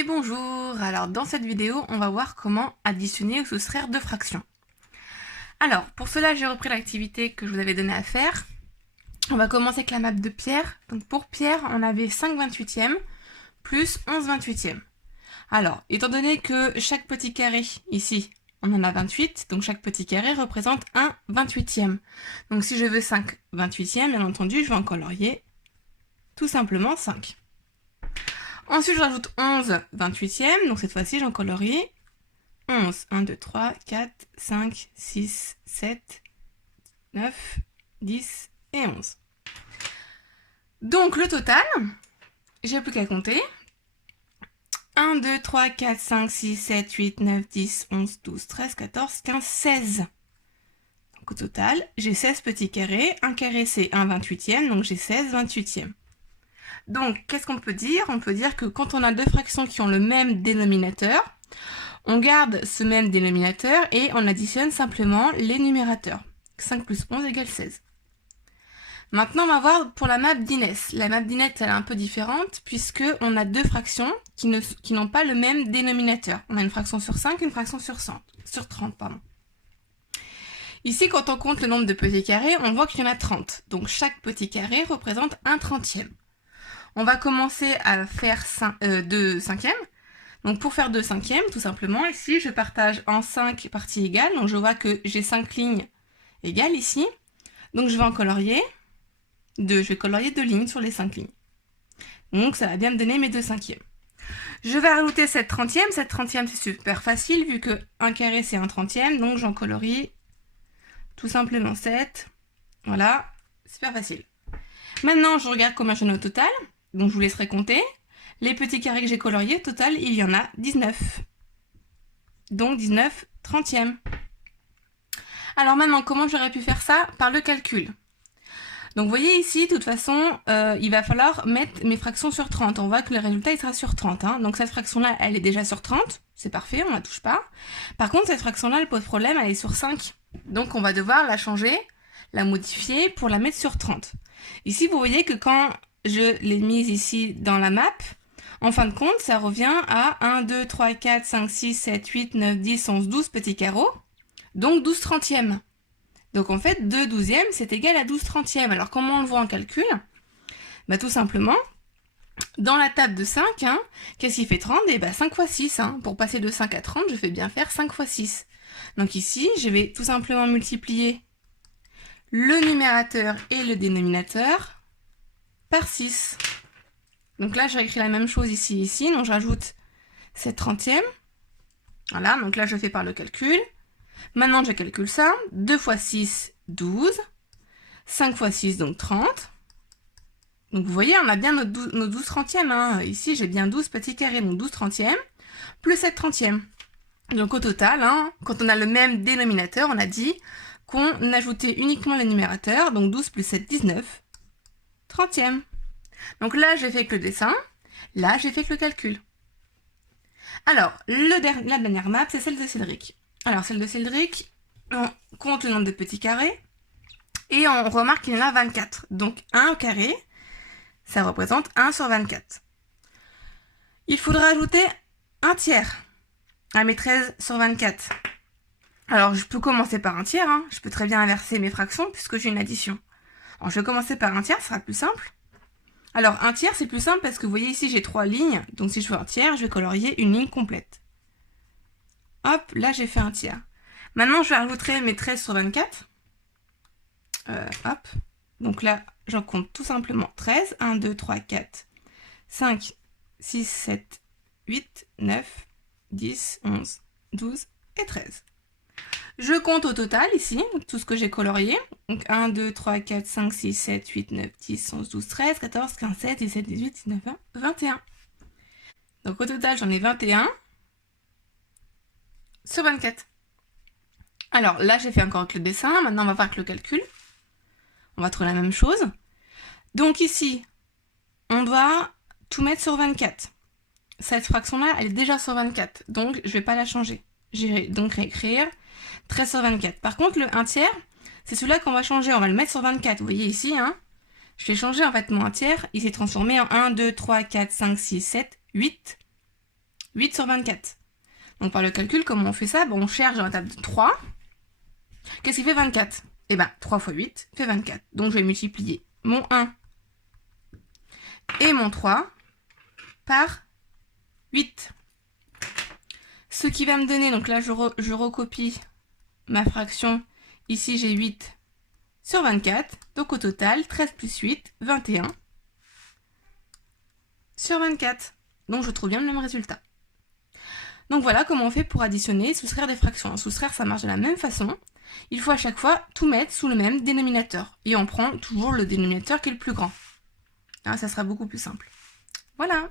Et bonjour. Alors dans cette vidéo, on va voir comment additionner ou soustraire deux fractions. Alors pour cela, j'ai repris l'activité que je vous avais donnée à faire. On va commencer avec la map de Pierre. Donc pour Pierre, on avait 5/28e plus 11/28e. Alors, étant donné que chaque petit carré ici, on en a 28, donc chaque petit carré représente un 28e. Donc si je veux 5/28e, bien entendu, je vais en colorier tout simplement 5. Ensuite, je rajoute 11/28e, donc cette fois-ci, j'en colorie 11. 1, 2, 3, 4, 5, 6, 7, 9, 10 et 11. Donc le total, j'ai plus qu'à compter. 1, 2, 3, 4, 5, 6, 7, 8, 9, 10, 11, 12, 13, 14, 15, 16. Donc au total, j'ai 16 petits carrés. Un carré, c'est un 28e, donc j'ai 16 28e. Donc, qu'est-ce qu'on peut dire? On peut dire que quand on a deux fractions qui ont le même dénominateur, on garde ce même dénominateur et on additionne simplement les numérateurs. 5 plus 11 égale 16. Maintenant, on va voir pour la map d'Inès. La map d'Inès, elle est un peu différente puisque on a deux fractions qui n'ont pas le même dénominateur. On a une fraction sur 5 et une fraction sur 30. Ici, quand on compte le nombre de petits carrés, on voit qu'il y en a 30. Donc, chaque petit carré représente un 30e. On va commencer à faire 2 cinquièmes. Donc pour faire 2 cinquièmes, tout simplement, ici, je partage en 5 parties égales. Donc je vois que j'ai 5 lignes égales ici. Donc je vais en colorier 2. Je vais colorier 2 lignes sur les 5 lignes. Donc ça va bien me donner mes 2 cinquièmes. Je vais rajouter cette 30e. Cette 30e, c'est super facile vu que 1 carré, c'est un 30e. Donc j'en colorie tout simplement 7. Voilà, super facile. Maintenant, je regarde combien j'en ai au total. Donc je vous laisserai compter. Les petits carrés que j'ai coloriés, au total, il y en a 19. Donc 19 30e. Alors maintenant, comment j'aurais pu faire ça? Par le calcul. Donc vous voyez ici, de toute façon, il va falloir mettre mes fractions sur 30. On voit que le résultat, il sera sur 30. Hein. Donc cette fraction-là, elle est déjà sur 30. C'est parfait, on ne la touche pas. Par contre, cette fraction-là, elle pose problème, elle est sur 5. Donc on va devoir la changer, la modifier pour la mettre sur 30. Ici, vous voyez que quand je l'ai mise ici dans la map, en fin de compte, ça revient à 1, 2, 3, 4, 5, 6, 7, 8, 9, 10, 11, 12 petits carreaux, donc 12 30e. Donc en fait, 2 12e, c'est égal à 12 30e. Alors comment on le voit en calcul? Bah, tout simplement, dans la table de 5, hein, qu'est-ce qui fait 30? Et bah 5 fois 6. Hein. Pour passer de 5 à 30, je vais bien faire 5 fois 6. Donc ici, je vais tout simplement multiplier le numérateur et le dénominateur par 6. Donc là, j'ai écrit la même chose ici. Donc je rajoute cette 30e. Voilà, donc là, je fais par le calcul. Maintenant, je calcule ça. 2 fois 6, 12. 5 fois 6, donc 30. Donc vous voyez, on a bien nos 12 30e. Hein. Ici, j'ai bien 12 petits carrés, donc 12 30e, plus 7 30e. Donc au total, hein, quand on a le même dénominateur, on a dit qu'on ajoutait uniquement les numérateurs. Donc 12 plus 7, 19. 30e. Donc là, j'ai fait que le dessin. Là, j'ai fait que le calcul. Alors, la dernière map, c'est celle de Cédric. Alors, celle de Cédric, on compte le nombre de petits carrés. Et on remarque qu'il y en a 24. Donc, 1 carré, ça représente 1 sur 24. Il faudra ajouter un tiers à mes 13 sur 24. Alors, je peux commencer par un tiers. Hein. Je peux très bien inverser mes fractions puisque j'ai une addition. Alors, je vais commencer par un tiers, ça sera plus simple. Alors, un tiers, c'est plus simple parce que vous voyez ici, j'ai 3 lignes. Donc, si je veux un tiers, je vais colorier une ligne complète. Hop, là, j'ai fait un tiers. Maintenant, je vais rajouter mes 13 sur 24. Hop. Donc là, j'en compte tout simplement 13. 1, 2, 3, 4, 5, 6, 7, 8, 9, 10, 11, 12 et 13. Je compte au total ici, tout ce que j'ai colorié. Donc 1, 2, 3, 4, 5, 6, 7, 8, 9, 10, 11, 12, 13, 14, 15, 16, 17, 18, 19, 20, 21. Donc au total, j'en ai 21 sur 24. Alors là, j'ai fait encore le dessin. Maintenant, on va voir que le calcul. On va trouver la même chose. Donc ici, on doit tout mettre sur 24. Cette fraction-là, elle est déjà sur 24. Donc, je ne vais pas la changer. Je vais donc réécrire 13 sur 24. Par contre, le 1 tiers, c'est celui-là qu'on va changer. On va le mettre sur 24. Vous voyez ici, hein, je vais changer en fait mon 1 tiers. Il s'est transformé en 1, 2, 3, 4, 5, 6, 7, 8. 8 sur 24. Donc par le calcul, comment on fait ça? On cherche dans la table de 3. Qu'est-ce qui fait 24? Eh bien, 3 fois 8 fait 24. Donc je vais multiplier mon 1 et mon 3 par 8. Ce qui va me donner, donc là je recopie ma fraction. Ici j'ai 8 sur 24. Donc au total, 13 plus 8, 21 sur 24. Donc je trouve bien le même résultat. Donc voilà comment on fait pour additionner et soustraire des fractions. Soustraire, ça marche de la même façon. Il faut à chaque fois tout mettre sous le même dénominateur. Et on prend toujours le dénominateur qui est le plus grand. Là, ça sera beaucoup plus simple. Voilà.